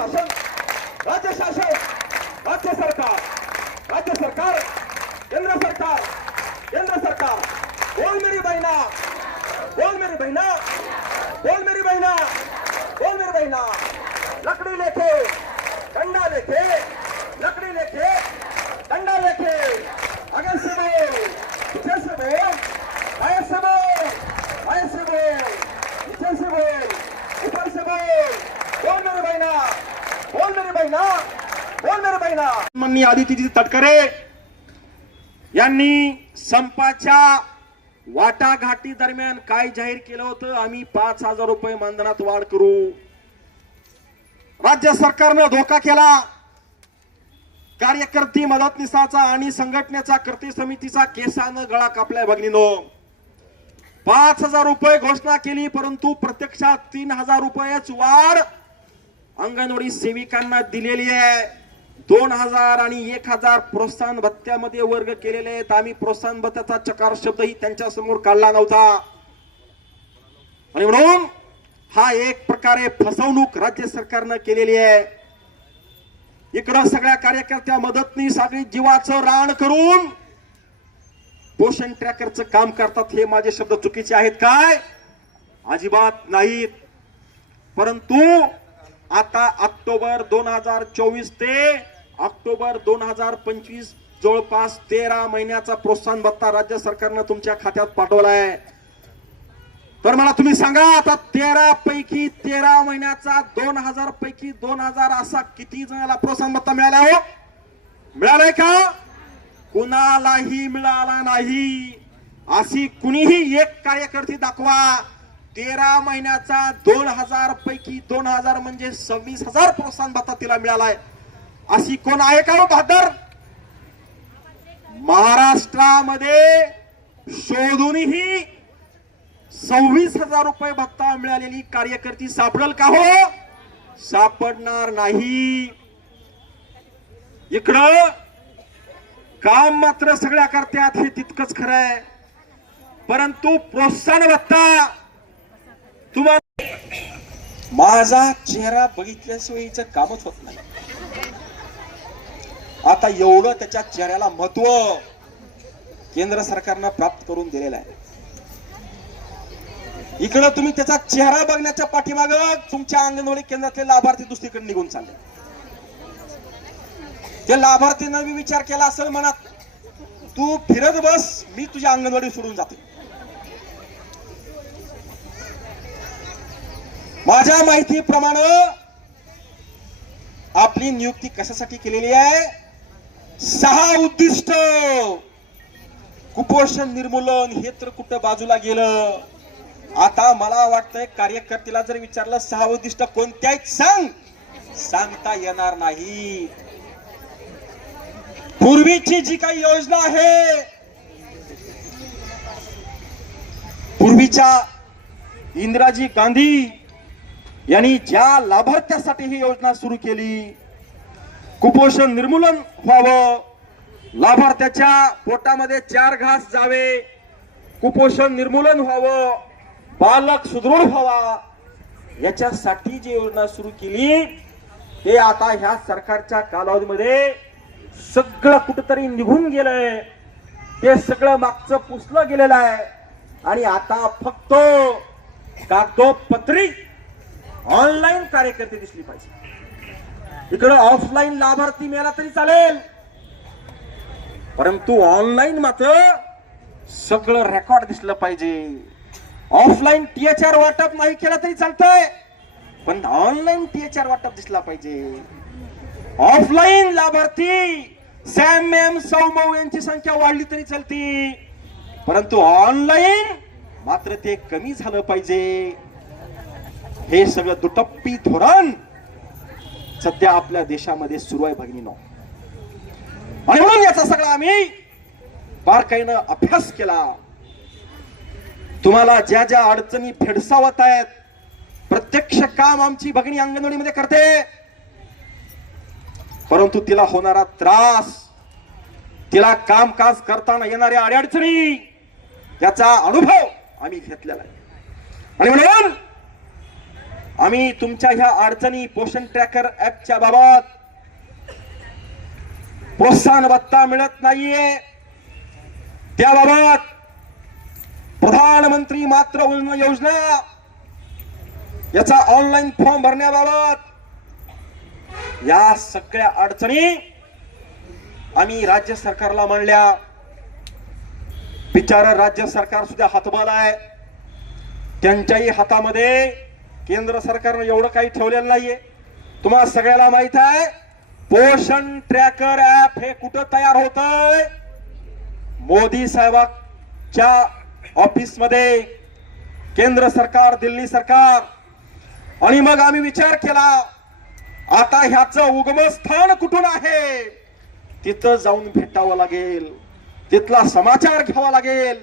शासन, राज्य शासन, राज्य सरकार, राज्य सरकार, केंद्र सरकार, केंद्र सरकार, बोल मेरी बहना, बोल मेरी बहना, बोल मेरी बहना, बोल मेरी बहना, लकड़ी लेके, डंडा लेके, लकड़ी लेके, डंडा लेके, आगे से बोल, पीछे से बोल, आगे से बोल, आगे से बोल, पीछे से बोल, ऊपर से बोल, बोल मेरी बहना, बोल मेरी बहना, बोल मेरी बहना। माननीय आदित्यजी तटकरे यांनी संपाच्या वाटाघाटी दरम्यान काय जाहीर केलं होतं? आम्ही 5,000 रुपये मानधनात वाढ करू. राज्य सरकारनं धोका केला. कार्यकर्ती मदतनीसाचा आणि संघटनेचा कृती समितीचा केसानं गळा कापलाय भगिनीनो. 5,000 रुपये घोषणा केली, परंतु प्रत्यक्षात 3,000 रुपयाच वाढ अंगणवाडी सेविकांना दिलेली आहे. 2,000 आणि 1,000 प्रोत्साहन भत्त्यामध्ये वर्ग केलेले आहेत. आम्ही प्रोत्साहन भत्त्याचा चकार शब्दही त्यांच्या समोर काढला नव्हता आणि म्हणून हा एक प्रकारे फसवणूक राज्य सरकारनं केलेली आहे. इकडं सगळ्या कार्यकर्त्या मदतनीस सगळी जीवाचं रान करून पोषण ट्रॅकरचं काम करतात. हे माझे शब्द चुकीचे आहेत काय? अजिबात नाहीत. परंतु आता ऑक्टोबर 2024 ते ऑक्टोबर 2025 जवळपास 13 महिन्याचा प्रोत्साहन भत्ता राज्य सरकारनं तुमच्या खात्यात पाठवलाय. तर मला तुम्ही सांगा, आता 13 पैकी 13 महिन्याचा 2,000 पैकी 2,000 असा किती जणांना प्रोत्साहन भत्ता मिळाला हो? मिळालाय का? कुणालाही मिळाला नाही. अशी कुणीही एक कार्यकर्ती दाखवा 13 महिन्याचा 2,000 पैकी 2,000 म्हणजे 26,000 प्रोत्साहन भत्ता तिला मिळालाय. अशी कोण आहे का हो बहादर? महाराष्ट्रामध्ये शोधूनही 26,000 रुपये भत्ता मिळालेली कार्यकर्ती सापडेल का हो? सापडणार नाही. इकडं काम मात्र सगळ्या करतात हे तितकंच खरं आहे, परंतु प्रोत्साहन भत्ता तुम्हाला माझा चेहरा बघितल्याशिवाय हिचं कामच होत नाही. आता एवढं त्याच्या चेहऱ्याला महत्व केंद्र सरकारनं प्राप्त करून दिलेलं आहे. इकडं तुम्ही त्याचा चेहरा बघण्याच्या पाठीमाग तुमच्या अंगणवाडी केंद्रातले लाभार्थी दुसरीकडे निघून चालले. त्या लाभार्थीनं मी विचार केला असेल मनात, तू फिरत बस, मी तुझ्या अंगणवाडी सोडून जाते. माझ्या माहितीप्रमाणे आपली नियुक्ती कशासाठी केलेली आहे? 6 उद्दिष्ट. कुपोषण निर्मूलन हे तर कुठं बाजूला गेलं. आता मला वाटतंय कार्यकर्त्याला जर विचारलं 6 उद्दिष्ट कोणते आहेत सांगता येणार नाही. पूर्वीची जी काही योजना आहे, पूर्वीच्या इंदिराजी गांधी यांनी ज्या लाभार्थ्यासाठी ही योजना सुरू केली, कुपोषण निर्मूलन व्हावं, लाभार्थ्याच्या पोटामध्ये 4 घास जावे, कुपोषण निर्मूलन व्हावं, बालक सुदृढ व्हावा, याच्यासाठी जी योजना सुरू केली ते आता ह्या सरकारच्या कालावधीमध्ये सगळं कुठेतरी निघून गेलंय. ते सगळं मागचं पुसलं गेलेलं आहे आणि आता फक्त कागदोपत्री ऑनलाईन कार्यकर्ते दिसली पाहिजे. इकडे ऑफलाईन लाभार्थी मिळाला तरी चालेल, परंतु ऑनलाईन मात्र सगळं रेकॉर्ड दिसलं पाहिजे. ऑफलाईन THR वाटप नाही केला तरी चालतंय, पण ऑनलाईन THR वाटप दिसला पाहिजे. ऑफलाईन लाभार्थी सॅम मॅम सौमव यांची संख्या वाढली तरी चालती, परंतु ऑनलाईन मात्र ते कमी झालं पाहिजे. हे सगळं दुटप्पी धोरण सध्या आपल्या देशामध्ये सुरू आहे भगिनीनो. आणि म्हणून याचा सगळा आम्ही बारकाईनं अभ्यास केला. तुम्हाला ज्या ज्या अडचणी भेडसावत आहेत, प्रत्यक्ष काम आमची भगिनी अंगणवाडीमध्ये करते, परंतु तिला होणारा त्रास, तिला कामकाज करताना येणाऱ्या अडचणी, त्याचा अनुभव आम्ही घेतलेला आहे. आणि म्हणून आम्ही तुमच्या ह्या अडचणी पोषण ट्रॅकर ऍपच्या बाबत प्रोत्साहन भत्ता मिळत नाहीये त्याबाबत प्रधानमंत्री मातृवंदना योजना याचा ऑनलाईन फॉर्म भरण्याबाबत या सगळ्या अडचणी आम्ही राज्य सरकारला मांडल्या. बिचार राज्य सरकार सुद्धा हातबाल आहे. त्यांच्याही हातामध्ये केंद्र सरकारने एवढं काही ठेवलेलं नाहीये. तुम्हाला सगळ्याला माहित आहे पोषण ट्रॅकर ऍप हे कुठं तयार होतंय? मोदी साहेबांच्या ऑफिस मध्ये, केंद्र सरकार, दिल्ली सरकार. आणि मग आम्ही विचार केला आता ह्याचं उगमस्थान कुठून आहे तिथं जाऊन भेटावं लागेल, तिथला समाचार घ्यावा लागेल.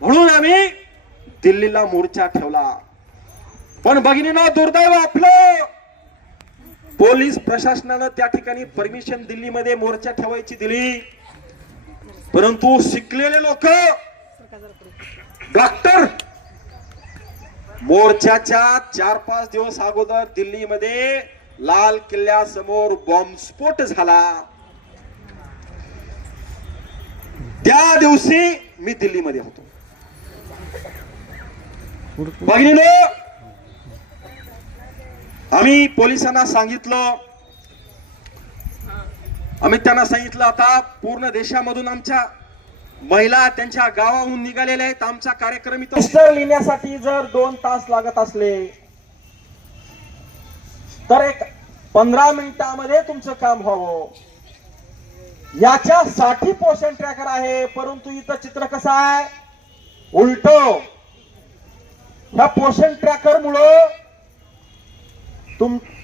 म्हणून आम्ही दिल्लीला मोर्चा ठेवला. पण भगिनींनो, दुर्दैव आपलं पोलीस प्रशासनानं त्या ठिकाणी परमिशन दिल्लीमध्ये मोर्चा ठेवायची दिली, परंतु शिकलेले लोक डॉक्टर मोर्चाच्या 4-5 दिवस अगोदर दिल्लीमध्ये लाल किल्ल्यासमोर बॉम्बस्फोट झाला. त्या दिवशी मी दिल्लीमध्ये होतो. भगिनींनो, आम्ही पोलिसांना सांगितलं, आम्ही त्यांना सांगितलं आता पूर्ण देशामधून आमच्या महिला त्यांच्या गावाहून निघालेल्या आहेत. आमचा कार्यक्रम इथं लिहिण्यासाठी जर 2 तास लागत असले तर एक 15 मिनिटांमध्ये तुमचं काम व्हावं. याच्यासाठी पोषण ट्रॅकर आहे. परंतु इथं चित्र कसं आहे, उलट. ह्या पोषण ट्रॅकर मुळे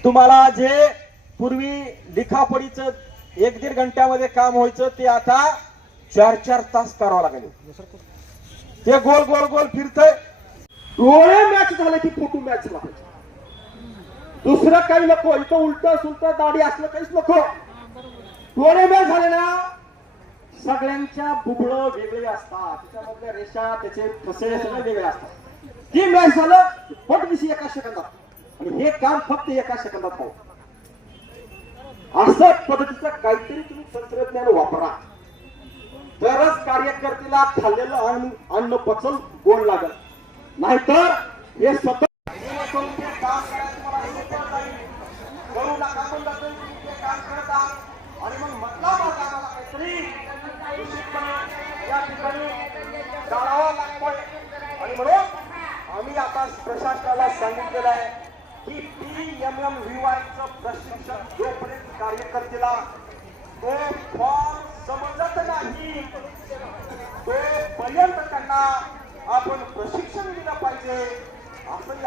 तुम्हाला जे पूर्वी लिखापडीचं 1-1.5 घंट्यामध्ये काम व्हायचं ते आता 4-4 तास करावं लागेल. ते गोल गोल गोल फिरतंय. डोळे मॅच झाले की फोटो मॅच लावायचे. दुसरं काही नको. इथं उलट सुलट दाढी असलं काहीच नको. डोळे मॅच झाले ना, सगळ्यांच्या बुबळं वेगळे असतात, त्याच्यामधल्या रेषा त्याचे ठसे सगळे वेगळे असतात. ती मॅच झालं फटदिशी 1 सेकंदात. आणि हे काम फक्त 1 सेकंदात हो. असं पद्धतीचं काहीतरी तुम्ही तंत्रज्ञान वापरा, तरच कार्यकर्त्याला खाल्लेलं अन्न पचल गोड लागल. नाहीतर हे सतत काम करू नका म्हणलं काम करता आणि मग म्हटला काहीतरी या ठिकाणी टाळावा लागतोय. आणि म्हणून आम्ही आता प्रशासनाला सांगितलेलं आहे की PMMVY चं प्रशिक्षण जोपर्यंत कार्यकर्त्याला तो फॉर्म समजत नाही तोपर्यंत त्यांना आपण प्रशिक्षण दिलं पाहिजे असं